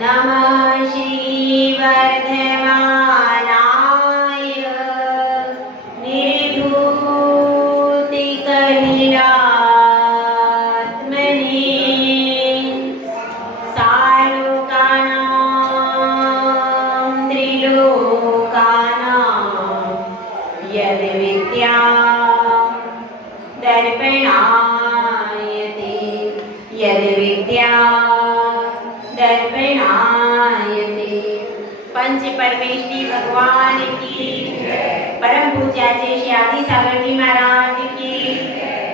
नमः श्री वर्धमानाय निर्धूतिकलिलात्मने सालोकानां त्रिलोकानां यद्विद्या दर्पणायते यद्विद्या दर्पणायते। पंच परमेश्वरी भगवान की, परम पूज्याचे श्री आदि सागर जी महाराज की,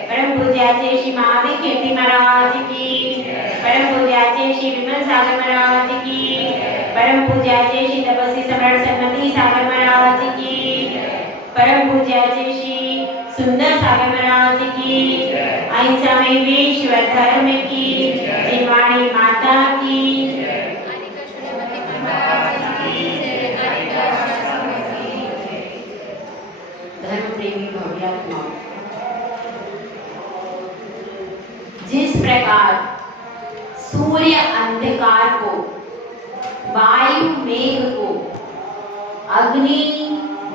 परम पूज्याचे श्री महावीर कीर्ति महाराज की, परम पूज्याचे श्री विमल सागर महाराज की, परम पूज्याचे श्री तपस्वी सम्राट सन्मति सागर महाराज की, परम पूज्याचे श्री सुंदर सागर महाराज की, अहिंसा में विश्व धर्म की, जिनवाणी माता की, धर्म प्रेमी भव्यात्मा। जिस प्रकार सूर्य अंधकार को, वायु मेघ को, अग्नि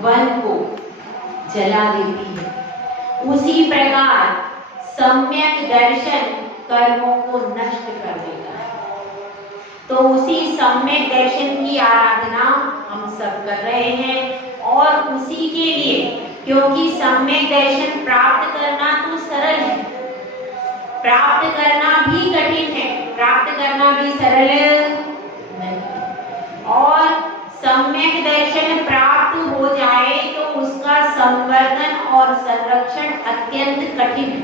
वन को जला देती है, उसी प्रकार सम्यक दर्शन कर्मों को नष्ट कर देता है। तो उसी सम्यक दर्शन की आराधना हम सब कर रहे हैं और उसी के लिए, क्योंकि सम्यक दर्शन प्राप्त करना तो सरल है, प्राप्त करना भी कठिन है, प्राप्त करना भी सरल नहीं। और सम्यक दर्शन प्राप्त हो जाए तो उसका संवर्धन और संरक्षण अत्यंत कठिन है।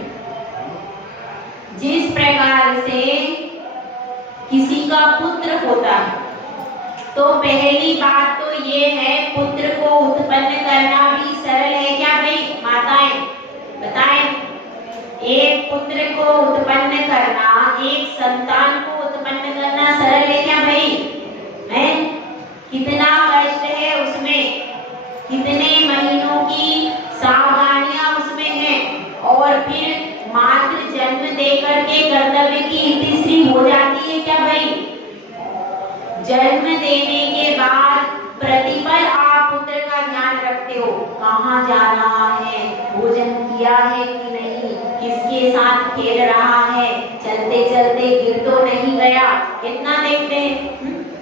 जिस प्रकार से किसी का पुत्र होता है तो पहली बात तो ये है, पुत्र को उत्पन्न करना भी सरल है क्या भाई माताएं बताएं? एक पुत्र को उत्पन्न करना, एक संतान को उत्पन्न करना सरल है क्या भाई? हैं? कितना कष्ट है उसमें, कितने महीनों की सावधानियां उसमें हैं, और फिर मात्र जन्म देकर के कर्तव्य की इतिश्री हो जाती है क्या भाई? जन्म देने के बाद प्रतिपल आप पुत्र का ध्यान रखते हो, कहाँ जा रहा है, भोजन किया है कि नहीं, किसके साथ खेल रहा है, चलते चलते गिर तो नहीं गया, कितना देखते हैं,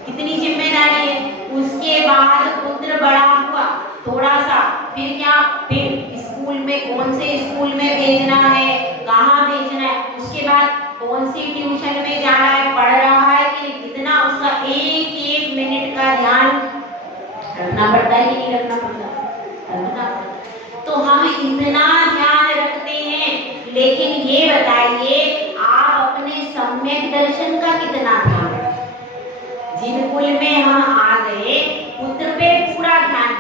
कितनी जिम्मेदारी है। उसके बाद पुत्र बड़ा हुआ थोड़ा सा, फिर क्या, फिर स्कूल में कौन से स्कूल में भेजना है, कहाँ भेजना है, उसके बाद कौन सी ट्यूशन में जा रहा है, पढ़ रहा है कि कितना, उसका एक एक मिनट का ध्यान रखना पड़ता है कि नहीं रखना पड़ता? तो हम इतना ध्यान रखते हैं, लेकिन ये बताइए आप अपने सम्यक दर्शन का कितना ध्यान रखते? जिन कुल में हम आ गए, पुत्र पे पूरा ध्यान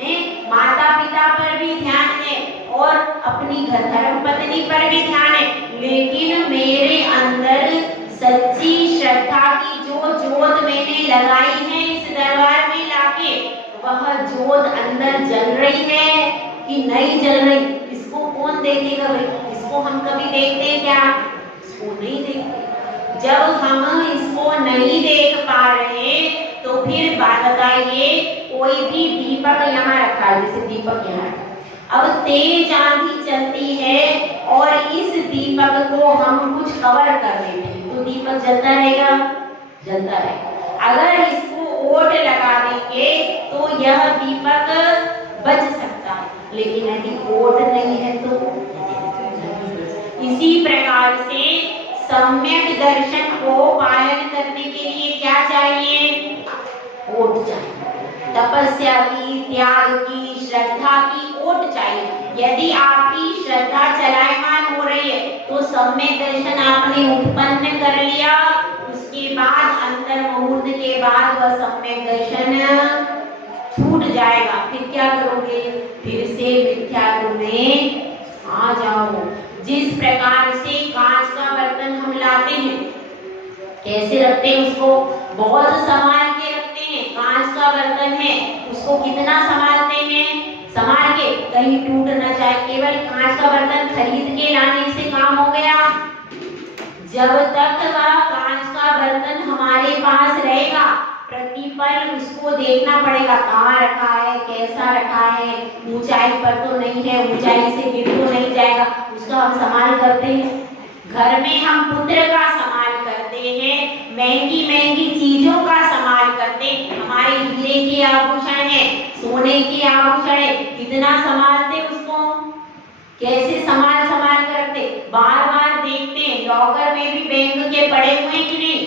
है, माता पिता पर भी ध्यान है और अपनी धर्म पत्नी पर भी ध्यान है, लेकिन मेरे अंदर सच्ची श्रद्धा की जो जोत मैंने लगाई है इस दरबार में लाके, वह जोत अंदर जल रही है कि नहीं जल रही? इसको कौन देखेगा भाई? इसको हम कभी देखते हैं क्या? इसको नहीं देखते। जब हम इसको नहीं देख पा रहे तो फिर बात बताइए, कोई भी दीपक यहाँ रखा है, जैसे दीपक यहाँ, अब तेज आंधी चलती है और इस दीपक को हम कुछ कवर कर देते हैं तो दीपक जलता रहेगा? जलता रहेगा। अगर इसको ओट लगा देंगे तो यह दीपक बच सकता है, लेकिन यदि ओट नहीं है तो इसी प्रकार से सम्यक दर्शन को पालन करने के लिए क्या चाहिए? ओट चाहिए, तपस्या की, त्याग की, श्रद्धा की ओट चाहिए। यदि आपकी श्रद्धा चलायमान हो रही है तो सम्यक दर्शन आपने उत्पन्न कर लिया, उसके बाद अंतर मुहूर्त के बाद वह सम्यक दर्शन छूट जाएगा। फिर क्या करोगे? फिर से मिथ्यात्व में आ जाओ। जिस प्रकार से कांच का बर्तन हम लाते हैं, कैसे रखते हैं उसको? बहुत संभाल के रखते हैं। कांच का बर्तन है, उसको कितना संभालते हैं? संभाल के, कहीं टूट ना जाए। केवल कांच का बर्तन खरीद के लाने से काम हो गया? जब तक वह कांच का का बर्तन हमारे पास रहेगा, प्रतिपल उसको देखना पड़ेगा कहाँ रखा है, कैसा रखा है, ऊंचाई पर तो नहीं है, ऊंचाई से गिर तो नहीं जाएगा, उसका हम संभाल करते हैं। घर में हम पुत्र का संभाल करते हैं, महंगी महंगी चीजों का संभाल करते हैं। हमारे हीरे के आभूषण है, सोने के आभूषण है, कितना संभालते उसको, कैसे संभाल संभाल कर रखते, बार बार देखते हैं। लॉकर में भी बैंक के पड़े हुए कि नहीं,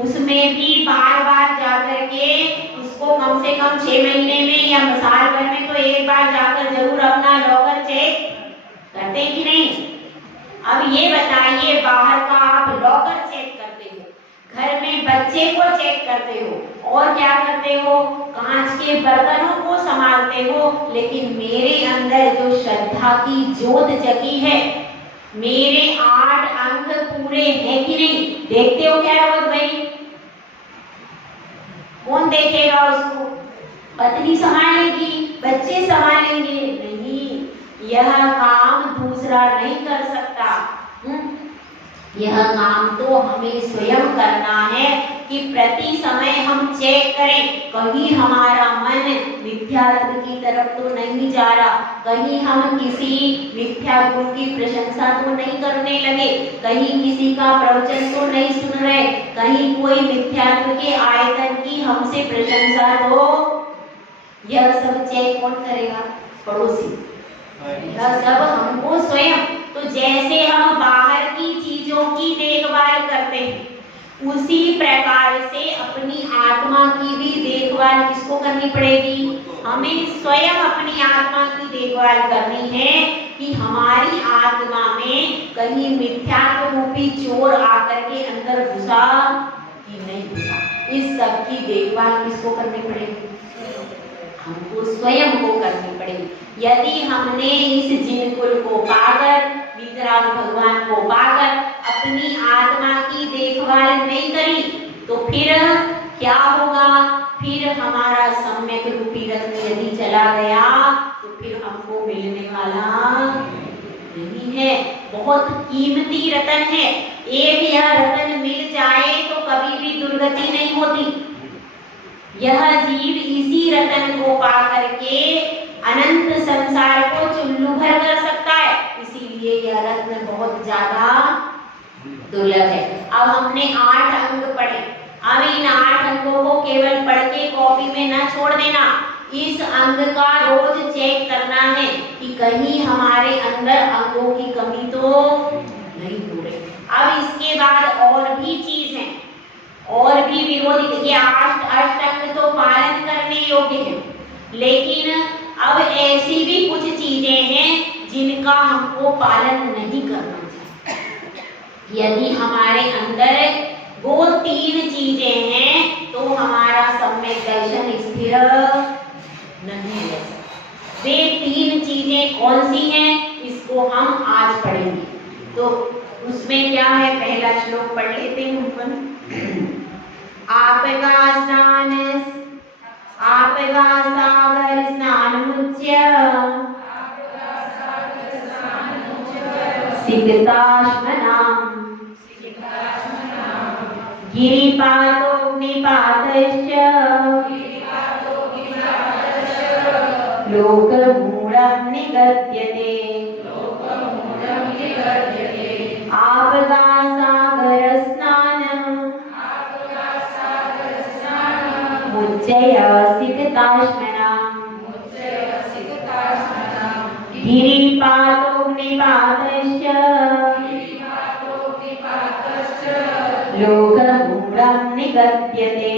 उसमें भी बार बार जाकर के उसको कम से कम 6 महीने में या साल भर में तो एक बार जाकर जरूर अपना लॉकर चेक करते कि नहीं। अब ये बताइए, बाहर का आप लॉकर चेक करते हो, घर में बच्चे को चेक करते हो, और क्या करते हो, कांच के बर्तनों को संभालते हो, लेकिन मेरे अंदर जो श्रद्धा की ज्योत जगी है, मेरे 8 अंग पूरे हैं कि नहीं, देखते हो क्या रोज भाई? कौन देखेगा उसको? पत्नी संभालेगी, बच्चे संभालेंगे? नहीं, यह काम दूसरा नहीं कर सकता। यह काम तो हमें स्वयं करना है कि प्रति समय हम चेक करें, कहीं हमारा मन मिथ्यात्व की तरफ तो नहीं जा रहा, कहीं हम किसी मिथ्या गुरु की प्रशंसा तो नहीं करने लगे, कहीं किसी का प्रवचन तो नहीं सुन रहे, कहीं कोई मिथ्यात्व के आयतन की हमसे प्रशंसा, तो यह सब चेक कौन करेगा? पड़ोसी। यह सब हमको स्वयं। तो जैसे हम बाहर की चीजों की देखभाल करते हैं, उसी प्रकार से अपनी आत्मा की भी देखभाल किसको करनी पड़ेगी? हमें स्वयं अपनी आत्मा की देखभाल करनी है कि हमारी आत्मा में कहीं मिथ्यात्व रूपी चोर आकर के अंदर घुसा कि नहीं घुसा। इस सब की देखभाल किसको करनी पड़ेगी? हमको स्वयं को करनी पड़ेगी। यदि हमने इस जिनकुल को पाकर, वीतराग भगवान को पाकर अपनी आत्मा की देखभाल नहीं करी, तो फिर क्या होगा? फिर हमारा सम्यक रूपी रत्न यदि चला गया तो फिर हमको मिलने वाला नहीं है। बहुत कीमती रतन है, एक यह रतन मिल जाए तो कभी भी दुर्गति नहीं होती। यह जीव इसी रतन को पा करके अनंत संसार को चुल्लू भर कर सकता है, इसीलिए यह रत्न बहुत ज्यादा दुर्लभ है। अब हमने 8 अंग पढ़े, अब इन 8 अंगों को केवल पढ़ के कॉपी में न छोड़ देना, इस अंग का रोज चेक करना है कि कहीं हमारे अंदर अंगों की कमी तो नहीं हो रही। अब इसके बाद और भी चीज है, और भी विरोधी, ये 8 अष्टांग तो पालन करने योग्य है, लेकिन अब ऐसी भी कुछ चीजें हैं जिनका हमको पालन नहीं करना चाहिए। यदि हमारे अंदर वो 3 चीजें हैं तो हमारा सम्यक दर्शन स्थिर नहीं है। वे 3 चीजें कौन सी हैं, इसको हम आज पढ़ेंगे। तो उसमें क्या है, पहला श्लोक पढ़ लेते हैं अपन। आपका स्नान, आपका सागर स्नान मुच्य, सिकताश्मनाम, गिरिपातोऽग्निपातश्च, लोकमूलं निगद्यते। आपका सागर स्नान, मुच्चया सिकताश्मनाम, गिरिपातोऽग्निपातश्च, लोकमूलं निगद्यते।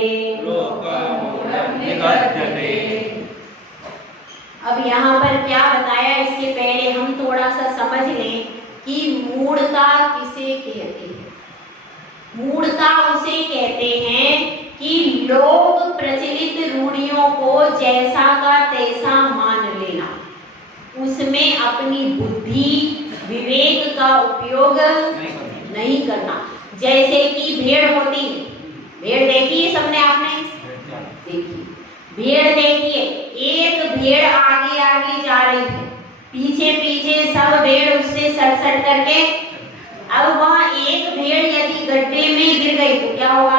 अब यहाँ पर क्या बताया, इससे पहले हम थोड़ा सा समझ लें कि मूढ़ता किसे कहते हैं। मूढ़ता उसे कहते हैं कि लोक प्रचलित रूढ़ियों को जैसा का तैसा मान लेना, उसमें अपनी बुद्धि विवेक का उपयोग नहीं करना। जैसे कि भेड़ होती है, भेड़ देखी है सबने, आपने देखी भेड़ देखिए, एक भेड़ आगे आगे जा रही है, पीछे पीछे सब भेड़ उससे सट सट करके, अब वह एक भेड़ यदि गड्ढे में गिर गई तो क्या होगा?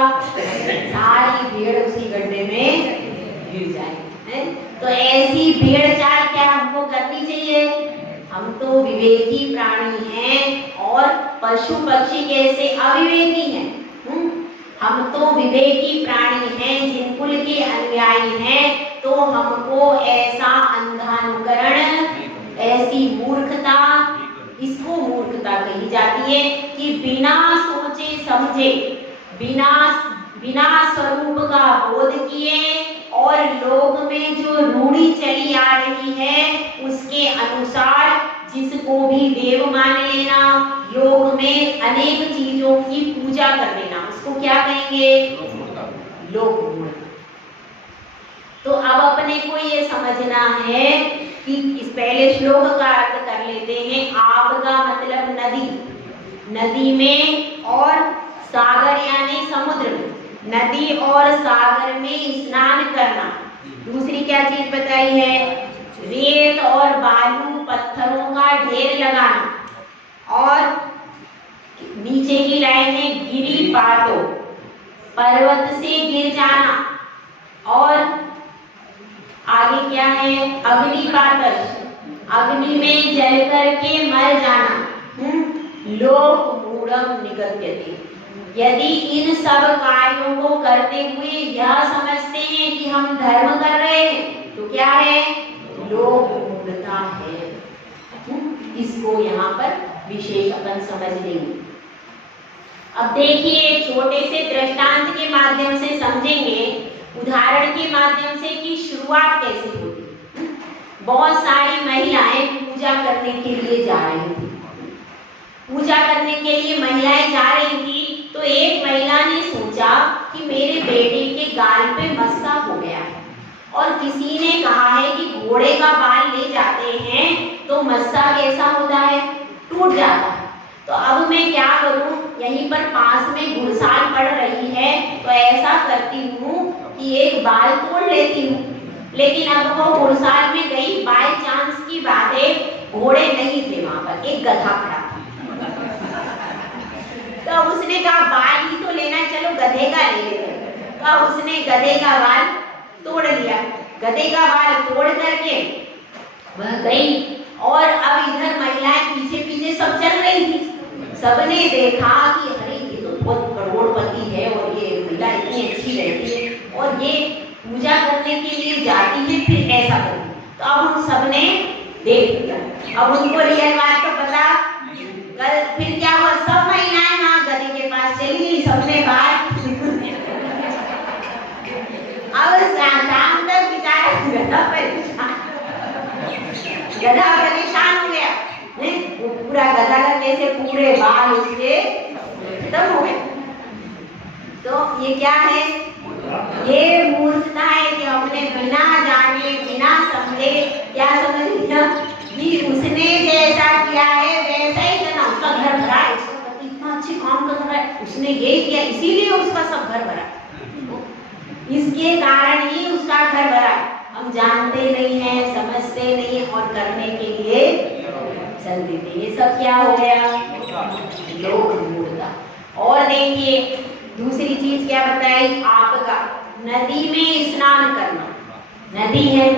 पशु पक्षी कैसे अविवेकी हैं, हम तो विवेकी प्राणी हैं, जिन कुल के अनुयायी हैं, तो हमको ऐसा अंधानुकरण, ऐसी मूर्खता, इसको मूर्खता कही जाती है कि बिना सोचे समझे, बिना स्वरूप का बोध किए और लोक में जो रूढ़ी चली आ रही है उसके अनुसार जिसको भी देव मान लेना, लोक में अनेक चीजों की पूजा कर लेना, उसको क्या कहेंगे? लोक मूर्खता। तो अब अपने को ये समझना है कि इस पहले श्लोक का अर्थ कर लेते हैं। आप का मतलब नदी, नदी में, और सागर यानी समुद्र में, नदी और सागर में स्नान करना। दूसरी क्या चीज बताई है? रेत और बालू पत्थरों का ढेर लगाना, और नीचे की लाइन है गिरी पातो, पर्वत से गिर जाना, और आगे क्या है? अग्निपातश, अग्नि में जल करके मर जाना। लोक मूढ़म निगत्यते। यदि इन सब कार्यों को करते हुए यह समझते हैं कि हम धर्म कर रहे हैं, तो क्या है? लोक मूढ़ता है। इसको यहाँ पर विशेष अपन समझ लेंगे। अब देखिए, छोटे से दृष्टांत के माध्यम से समझेंगे, उदाहरण के माध्यम से कि शुरुआत कैसे होती। बहुत सारी महिलाएं पूजा करने के लिए जा रही थी। पूजा करने के लिए महिलाएं जा रही थी, तो एक महिला ने सोचा कि मेरे बेटे के गाल पे मस्सा हो गया है, और किसी ने कहा है कि घोड़े का बाल ले जाते हैं तो मस्सा कैसा होता है? टूट जाता है। तो अब मैं क्या करूं? यहीं पर पास में घुड़साल पड़ रही है, तो ऐसा करती हूँ कि एक बाल तोड़ लेती हूँ। लेकिन अब वो घुड़साल में गई, बाय चांस की बात है घोड़े नहीं थे वहां पर, एक गधा खड़ा था। तो उसने कहा बाल ही तो लेना, चलो गधे का ले लेते। तो उसने गधे का बाल तोड़ लिया। गधे का बाल तोड़ करके वह गई, और अब इधर महिलाएं पीछे पीछे सब चल रही थी। सबने देखा कि अरे ये तो बहुत करोड़पति है, और ये महिला इतनी अच्छी रहती है, और ये पूजा करने के लिए जाती है, फिर ऐसा करती। तो अब उन सबने देख लिया। अब उनको रियल बात तो पता। कल फिर क्या हुआ? सब महिलाएं वहां गधे के पास चली गई, सबने बात। अब शाम तक बेचारा गधा परेशान हो गया। वो पूरा गधा का कैसे पूरे बाल उसके खत्म हो गए। तो ये क्या है? ये मूर्खता है कि हमने बिना जाने बिना समझे क्या समझ लिया कि उसने जैसा किया है वैसा ही करना। उसका घर भरा है, उसका पति इतना अच्छे काम कर रहा है, उसने ये किया इसीलिए उसका सब घर भरा, इसके कारण ही उसका घर भरा। हम जानते नहीं हैं, समझते नहीं, और करने के लिए चल देते। ये सब क्या हो गया? लोक मूढ़ता। और देखिए दूसरी चीज क्या बताई? आपका नदी में स्नान करना। नदी है,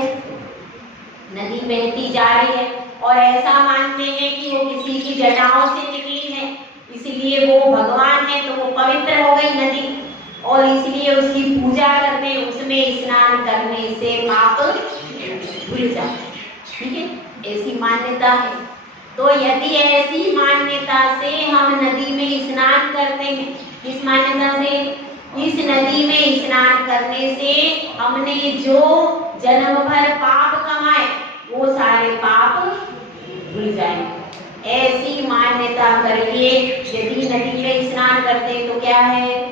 नदी बहती जा रही है, और ऐसा मानते हैं कि वो किसी की जटाओं से निकली है, इसलिए वो भगवान है, तो वो पवित्र हो गई नदी, और इसलिए उसकी पूजा करने, उसमें स्नान करने से पाप धुल जाते। ठीक है, ऐसी मान्यता है। तो यदि ऐसी मान्यता से हम नदी में स्नान करते हैं, इस मान्यता से, इस नदी में स्नान करने से हमने जो जन्म भर पाप कमाए वो सारे पाप धुल जाएंगे। ऐसी मान्यता करके यदि नदी में स्नान करते तो क्या है?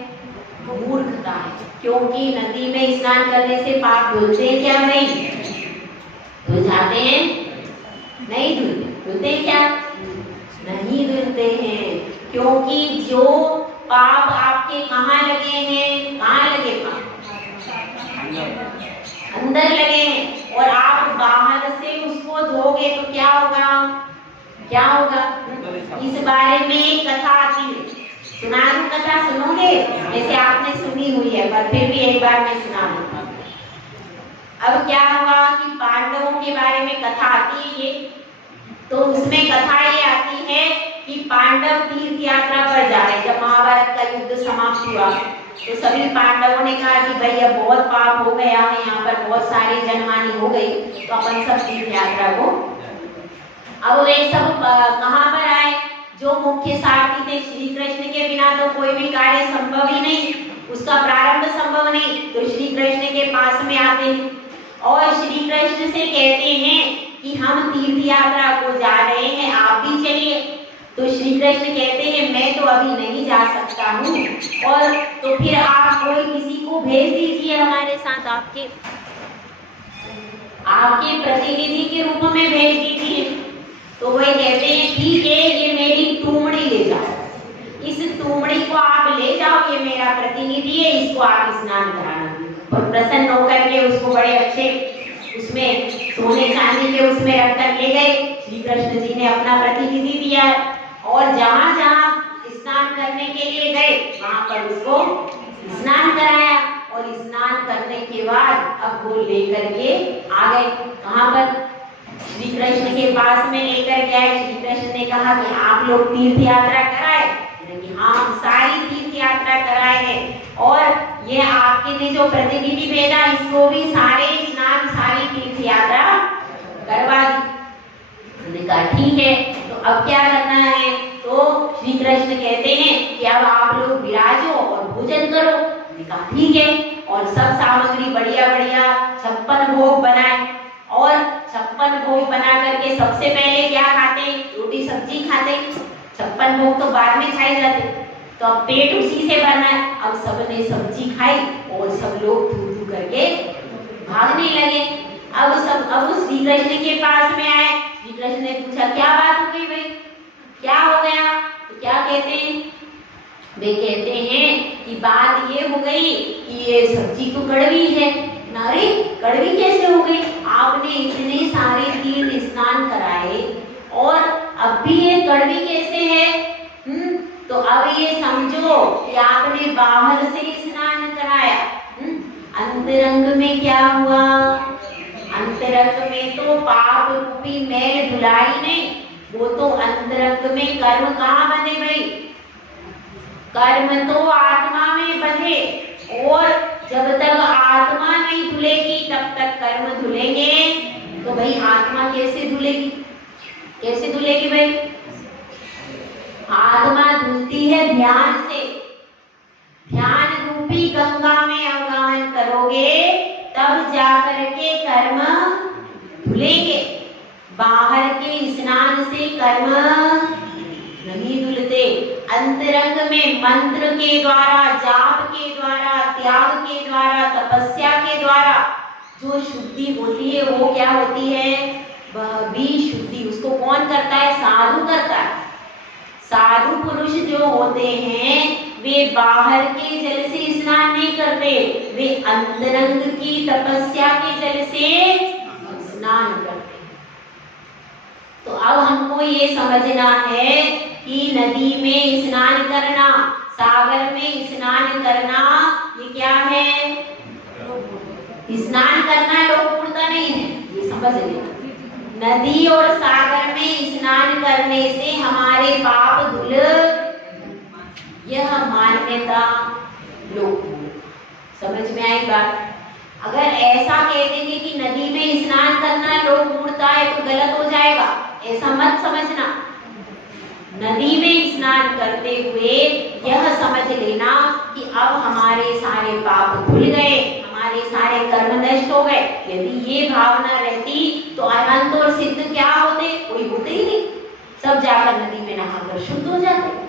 मूर्खता है। क्योंकि नदी में स्नान करने से पाप धुलते क्या? नहीं धुल जाते हैं? नहीं धुलते। धुलते क्या? नहीं धुलते हैं। क्योंकि जो पाप आपके कहाँ लगे हैं? कहाँ लगे पाप? अंदर लगे हैं, और आप बाहर से उसको धोगे तो क्या होगा? क्या होगा? इस बारे में एक कथा आती है, सुना दूं कथा? सुनोगे? जैसे आपने सुनी हुई है, पर फिर भी एक बार मैं सुना दूं। अब क्या हुआ कि पांडवों के बारे में कथा आती है ये, तो उसमें कथा ये आती है कि पांडव तीर्थ यात्रा पर जा रहे। जब महाभारत का युद्ध समाप्त हुआ तो सभी पांडवों ने कहा कि भाई अब बहुत पाप हो गया है, यहाँ पर बहुत सारी जनहानि हो गई, तो अपन सब तीर्थ यात्रा को। अब वे सब कहाँ पर आए? जो मुख्य सारथी थे श्री कृष्ण के बिना तो कोई भी कार्य संभव ही नहीं, उसका प्रारंभ संभव नहीं, तो श्री कृष्ण के पास में आते हैं और श्री कृष्ण से कहते हैं कि हम तीर्थ यात्रा को जा रहे हैं, आप भी चलिए। तो श्री कृष्ण कहते हैं मैं तो अभी नहीं जा सकता हूँ, और तो फिर आप कोई किसी को भेज दीजिए हमारे साथ, आपके प्रतिनिधि के रूप में भेज दीजिए। तो वह कहते हैं ठीक है, ये मेरी टूमड़ी ले जाओ, इस टूमड़ी को आप ले जाओ, ये मेरा प्रतिनिधि है, इसको आप स्नान कराना। और प्रसन्न होकर के उसको बड़े अच्छे उसमें सोने चांदी के उसमें रखकर ले गए। श्री कृष्ण जी ने अपना प्रतिनिधि दिया और जहाँ जहाँ स्नान करने के लिए गए वहां पर उसको स्नान कराया, और स्नान करने के बाद अब वो लेकर के आ गए कहाँ पर? श्री कृष्ण के पास में लेकर गए। श्री कृष्ण ने कहा कि आप लोग तीर्थ यात्रा कराए? कि हाँ, हम सारी तीर्थ यात्रा कराए हैं, और ये आपके ने जो प्रतिनिधि भेजा इसको भी सारे स्नान सारी तीर्थ यात्रा करवा दी। उन्होंने कहा ठीक है, तो अब क्या करना है? तो श्री कृष्ण कहते हैं कि अब आप लोग विराजो और भोजन करो। उन्होंने कहा ठीक है, और सब सामग्री बढ़िया बढ़िया 56 भोग बनाए, और 56 भोग बना करके सबसे पहले क्या खाते? रोटी सब्जी खाते। 56 भोग तो बाद में खाए जाते, तो अब पेट उसी से भरना है। अब सबने सब्जी खाई और सब लोग थू थू करके भागने लगे। अब उस श्री कृष्ण के पास में आए। श्री कृष्ण ने पूछा क्या बात हो गई भाई, क्या हो गया? तो क्या कहते हैं? वे कहते हैं कि बात ये हो गई कि ये सब्जी तो कड़वी है। अरे कड़वी कैसे हो गई? आपने इतने सारे तीर्थ स्नान कराए और अब भी ये कड़वी कैसे है? तो अब ये समझो कि आपने बाहर से स्नान कराया, अंतरंग में क्या हुआ? अंतरंग में तो पाप रूपी मैल धुलाई नहीं, वो तो अंतरंग में कर्म कहाँ बने भाई? कर्म तो आत्मा में बंधे, और जब तक आत्मा नहीं धुलेगी तब तक कर्म धुलेंगे। तो भाई आत्मा कैसे धुलेगी? कैसे धुलेगी भाई? आत्मा धुलती है ध्यान से। ध्यान रूपी गंगा में अवगाहन करोगे तब जाकर के कर्म धुलेंगे। बाहर के स्नान से कर्म नहीं धुलते। अंतरंग में मंत्र के द्वारा, जाप के द्वारा, त्याग के द्वारा, तपस्या के द्वारा जो शुद्धि होती है वो क्या होती है? वह भी शुद्धि उसको कौन करता है? साधु करता है। साधु पुरुष जो होते हैं वे बाहर के जल से स्नान नहीं करते, वे अंतरंग की तपस्या के जल से स्नान करते। तो अब हमको ये समझना है कि नदी में स्नान करना, सागर में स्नान करना, ये क्या है? स्नान करना लोकपूर्णता नहीं है, ये समझ लेना। नदी और सागर में स्नान करने से हमारे पाप धुल, यह मान्यता लोकपूर्ण। समझ में आई बात? अगर ऐसा कह देंगे कि नदी में स्नान करना लोकपूर्णता है तो गलत हो जाएगा, ऐसा मत समझना। नदी में स्नान करते हुए यह समझ लेना कि अब हमारे सारे पाप धुल गए, हमारे सारे कर्म नष्ट हो गए। यदि ये भावना रहती तो अनंत और सिद्ध क्या होते? कोई होते ही नहीं, सब जाकर नदी में नहाकर शुद्ध हो जाते।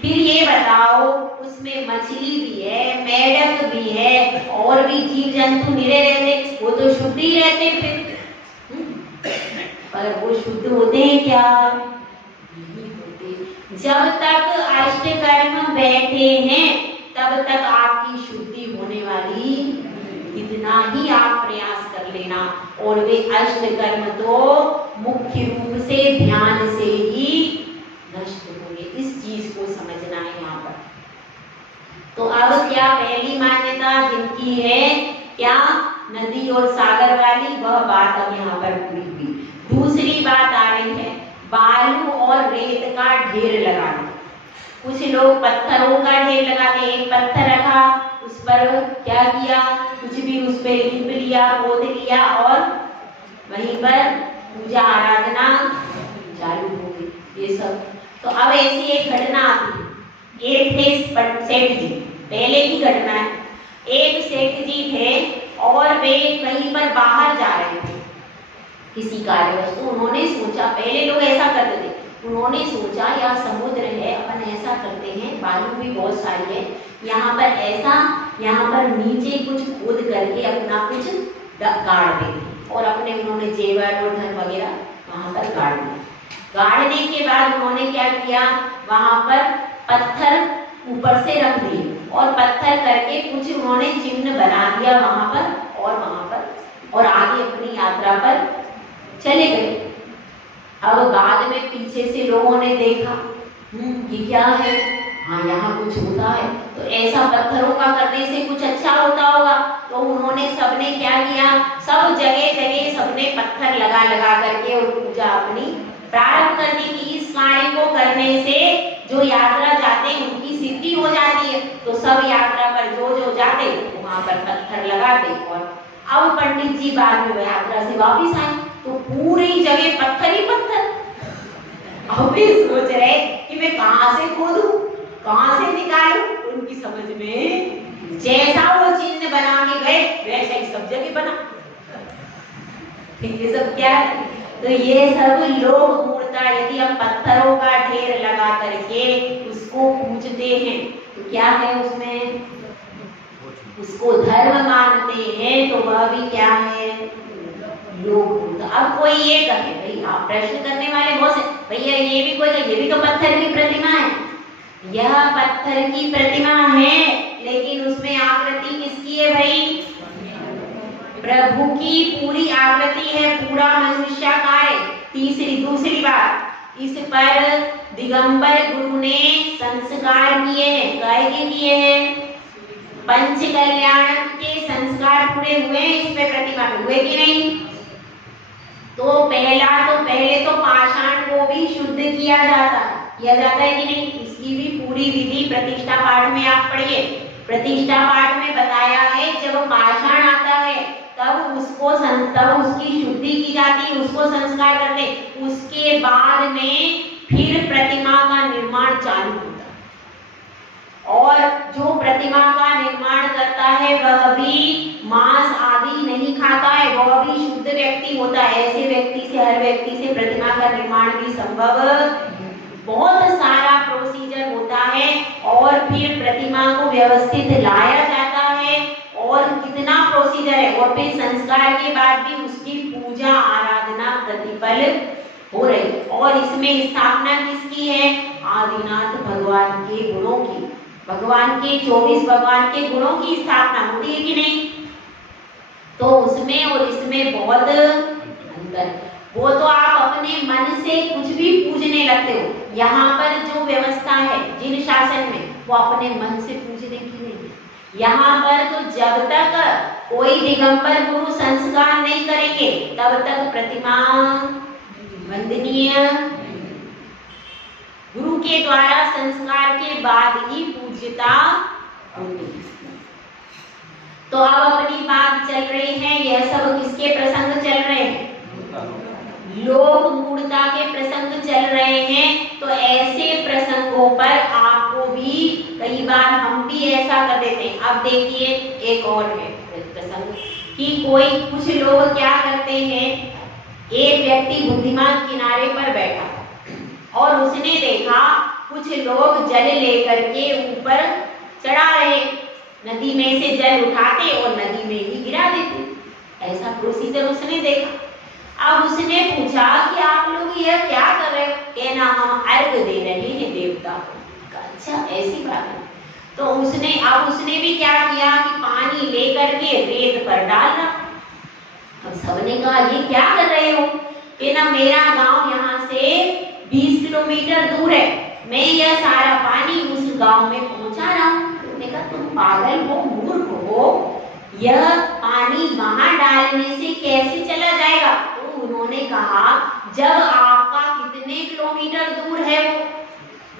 फिर ये बताओ, उसमें मछली भी है, मेढक भी है, और भी जीव जंतु निरे रहते, वो तो शुद्ध ही रहते फिर। पर वो शुद्ध होते हैं क्या? नहीं होते। जब तक अष्ट कर्म बैठे हैं तब तक आपकी शुद्धि होने वाली, इतना ही आप प्रयास कर लेना। और वे अष्ट कर्म तो मुख्य रूप से ध्यान से ही नष्ट होंगे। इस चीज को समझना है यहाँ पर। तो अब क्या पहली मान्यता जिनकी है क्या नदी और सागर वाली, वह बात अब यहाँ पर पूरी हुई। दूसरी बात आ रही है बालू और रेत का ढेर लगा दिया। कुछ लोग पत्थरों का ढेर लगाते, एक पत्थर रखा, उस पर क्या किया, कुछ भी उस पर लिप लिया, पोत लिया और वहीं पर पूजा आराधना चालू हो गई। ये सब तो अब ऐसी एक घटना आती है। एक थे सेठ जी, पहले की घटना है। एक सेठ जी थे और वे कहीं पर बाहर जा रहे थे किसी कार्यवश। तो उन्होंने सोचा, पहले लोग ऐसा करते थे, उन्होंने सोचा यहाँ समुद्र है, अपन ऐसा करते हैं, बालू भी बहुत सारी है, यहाँ पर ऐसा, यहाँ पर नीचे कुछ खोद करके अपना कुछ गाड़ देंगे। और अपने उन्होंने जेवर और धन वगैरह वहां पर गाड़ दिया। गाड़ने के बाद उन्होंने क्या किया, वहां पर पत्थर ऊपर से रख दिए और पत्थर करके कुछ उन्होंने चिन्ह बना दिया वहां पर और आगे अपनी यात्रा पर चले गए। अब बाद में पीछे से लोगों ने देखा, ये क्या है, हाँ यहाँ कुछ होता है, तो ऐसा पत्थरों का करने से कुछ अच्छा होता होगा। तो उन्होंने सबने क्या किया, सब जगह जगह सबने पत्थर लगा लगा करके और पूजा अपनी प्रारंभ कर दी कि इस कार्य को करने से जो यात्रा जाते हैं उनकी सिद्धि हो जाती है। तो सब यात्रा पर जो जाते वहां पर पत्थर लगाते। और अब पंडित जी बाद में यात्रा से वापिस आए तो पूरी जगह पत्थर ही पत्थर। अब वे सोच रहे कि मैं कहां से खोदूं, कहां से निकालूं। उनकी समझ में जैसा वो चिन्ह बना के गए वैसा ही सब जगह बना। ये सब क्या है, तो ये सब लोग मूर्ता, यदि हम पत्थरों का ढेर लगा करके उसको पूजते हैं तो क्या है, उसमें उसको धर्म मानते हैं, तो वह भी क्या है, लोग। अब कोई ये कहे, भाई आप प्रश्न करने वाले बहुत से, भैया ये भी कोई कहे, ये भी तो पत्थर की प्रतिमा है। यह पत्थर की प्रतिमा है, लेकिन उसमें आकृति किसकी है भाई, प्रभु की पूरी आकृति है, पूरा मनुष्याकार है। दूसरी बात, इस पर दिगंबर गुरु ने संस्कार किए हैं, काहे किए हैं, पंच कल्याण के संस्कार पूरे हुए इस पे प्रतिमा पे, हुए कि नहीं। तो पहले तो पाषाण को भी शुद्ध किया जाता है कि नहीं। इसकी भी पूरी विधि प्रतिष्ठा पाठ में आप पढ़िए। प्रतिष्ठा पाठ में बताया है, जब पाषाण आता है तब उसकी शुद्धि की जाती है, उसको संस्कार करते, उसके बाद में फिर प्रतिमा का निर्माण चालू होता है। और जो प्रतिमा का निर्माण करता है वह भी मांस आदि नहीं खाता है, वह भी शुद्ध व्यक्ति होता है। ऐसे व्यक्ति से, हर व्यक्ति से प्रतिमा का निर्माण भी संभव, बहुत सारा प्रोसीजर होता है और फिर प्रतिमा को व्यवस्थित लाया जाता है और कितना प्रोसीजर है। और फिर संस्कार के बाद भी उसकी पूजा आराधना प्रतिफल हो रही। और इसमें स्थापना किसकी है, आदिनाथ भगवान के गुणों की, भगवान के 24 भगवान के गुणों की स्थापना होती है कि नहीं। तो उसमें और इसमें बहुत अंतर। वो तो आप अपने मन से कुछ भी पूजने लगते हो, यहाँ पर जो व्यवस्था है जिन शासन में, वो अपने मन से पूजने की नहीं। यहाँ पर तो जब तक कोई दिगंबर गुरु संस्कार नहीं करेंगे तब तक प्रतिमा वंदनीय, गुरु के द्वारा संस्कार के बाद ही पूज्यता होती है। तो अब अपनी बात चल रही है, यह सब किसके प्रसंग चल रहे हैं, लोक मूढ़ता के प्रसंग चल रहे हैं। तो ऐसे प्रसंगों पर आपको भी कई बार हम भी ऐसा कर देते हैं। अब देखिए एक और है प्रसंग कि कुछ लोग क्या करते हैं, एक व्यक्ति बुद्धिमान किनारे पर बैठा और उसने देखा कुछ लोग जल लेकर के ऊपर चढ़ा रहे, नदी में से जल उठाते और नदी में ही गिरा देते। ऐसा प्रोसीजर उसने देखा। अब उसने पूछा कि आप लोग यह क्या कर रहे हो, कहना हम अर्घ दे रहे हैं देवता को। अच्छा ऐसी बात है। तो उसने भी क्या किया कि पानी लेकर के रेत पर डालना। अब सबने कहा ये क्या कर रहे हो, कहना मेरा गांव यहाँ से 20 किलोमीटर दूर है, मैं यह सारा पानी उस गांव में पहुंचा रहा हूँ। उन्होंने कहा तुम पागल हो, मूर्ख हो, यह पानी वहां डालने से कैसे चला जाएगा। तो उन्होंने कहा जब आपका कितने किलोमीटर दूर है वो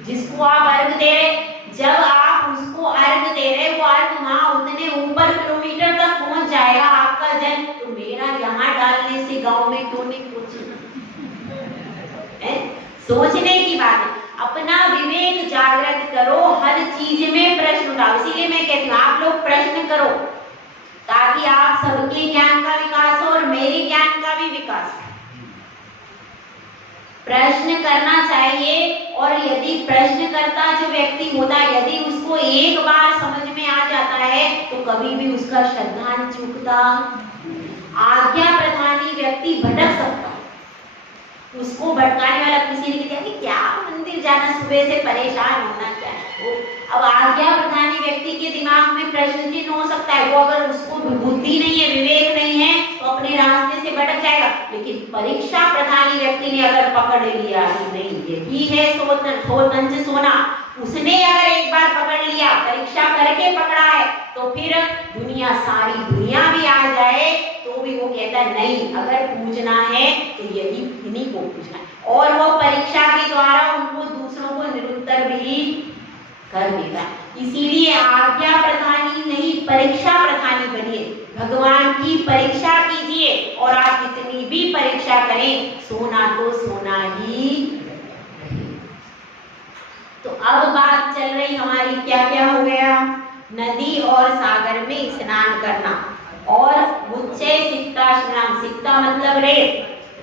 जिसको आप अर्घ दे रहे, जब आप उसको अर्घ दे रहे, वो अर्घ वहां उतने ऊपर किलोमीटर तक पहुंच जाएगा आपका जल, तो मेरा यहाँ डालने से गांव में क्यों नहीं पहुंचे? सोचने की बात है। अपना विवेक जागृत करो, हर चीज में प्रश्न उठाओ। इसीलिए मैं कहती हूँ आप लोग प्रश्न करो ताकि आप सबके ज्ञान का विकास हो और मेरे ज्ञान का भी विकास हो। प्रश्न करना चाहिए, और यदि प्रश्नकर्ता जो व्यक्ति होता है यदि उसको एक बार समझ में आ जाता है तो कभी भी उसका श्रद्धांत चूकता। आज्ञा प्रधानी व्यक्ति भटक सकता, उसको भटकाने वाला किसी ने कहा कि क्या मंदिर जाना, सुबह से परेशान होना क्या है। अब आज्ञा प्रधानी व्यक्ति के दिमाग में प्रश्न चिन्ह हो सकता है, वो अगर उसको बुद्धि नहीं है, विवेक नहीं है तो अपने रास्ते से भटक जाएगा। लेकिन परीक्षा प्रधानी व्यक्ति ने अगर पकड़ लिया कि नहीं यही है सोतंज सोना, उसने अगर एक बार पकड़ लिया, परीक्षा करके पकड़ा है, तो फिर दुनिया सारी दुनिया भी आ जाए तो भी वो कहता है नहीं, अगर पूछना है तो यही इन्हीं को पूछना है। और वो परीक्षा के द्वारा उनको दूसरों को निरुत्तर भी कर देता है। इसीलिए आज्ञा प्रधानी नहीं, परीक्षा प्रधानी बनिए, भगवान की परीक्षा कीजिए, और आप कितनी भी परीक्षा करें सोना तो सोना ही। तो अब बात चल रही हमारी, क्या क्या हो गया, नदी और सागर में स्नान करना, और मुच्चे सिक्ता स्नान, सिक्ता मतलब रेत,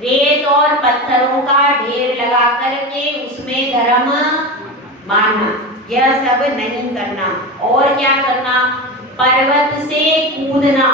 रेत और पत्थरों का ढेर लगा करके उसमें धर्म मानना, यह सब नहीं करना। और क्या करना, पर्वत से कूदना,